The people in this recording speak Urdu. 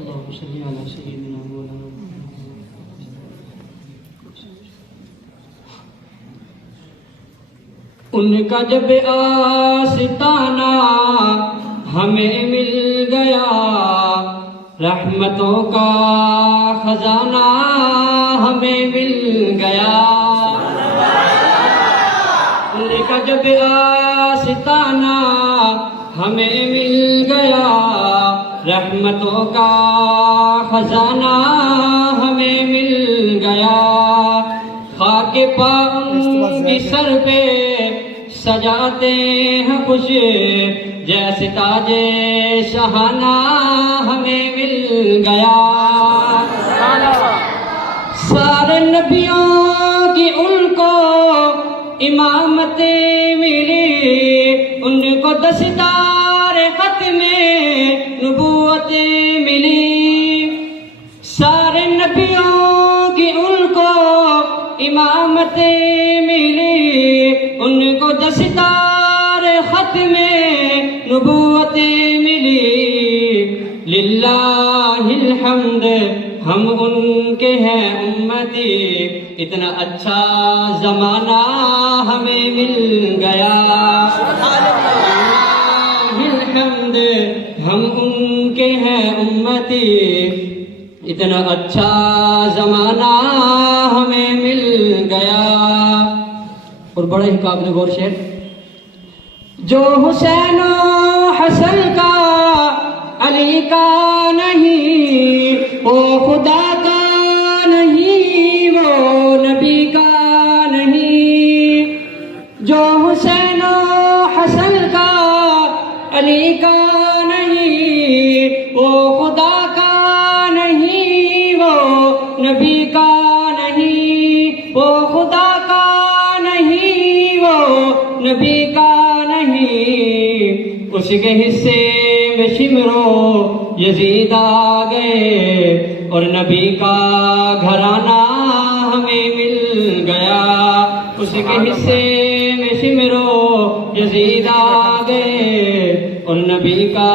اللهم صل على سيدنا مولانا ان کا جب آستانہ ہمیں مل گیا، رحمتوں کا خزانہ ہمیں مل گیا، ان کا جب آستانہ ہمیں مل گیا، رحمتوں کا خزانہ ہمیں مل گیا، خاک پاؤں کی سر پہ سجاتے ہیں خوش، جیسے تاج شاہانہ ہمیں مل گیا، سارے نبیوں کی ان کو امامت ملی، ان کو دستار ختم نبوت ملی، سارے نبیوں کی ان کو امامت ملی، ان کو دستار ختم نبوت ملی، للہ الحمد ہم ان کے ہیں امتی، اتنا اچھا زمانہ ہمیں مل گیا، للہ الحمد ہم ان کے ہیں امتی، اتنا اچھا زمانہ ہمیں مل گیا۔ اور بڑا ہی قابل غور شعر، جو حسین و حسن کا علی کا نہیں، وہ خدا کا نہیں، وہ نبی کا نہیں، جو حسین و حسن کا علی کا نہیں، وہ خدا کا نہیں، وہ نبی کا نہیں، وہ خدا کا نہیں، وہ نبی کا نہیں، اس کے حصے میں شمرو یزید آ گئے، اور نبی کا گھرانہ ہمیں مل گیا، اس کے حصے میں شمرو یزید آ گئے، اور نبی کا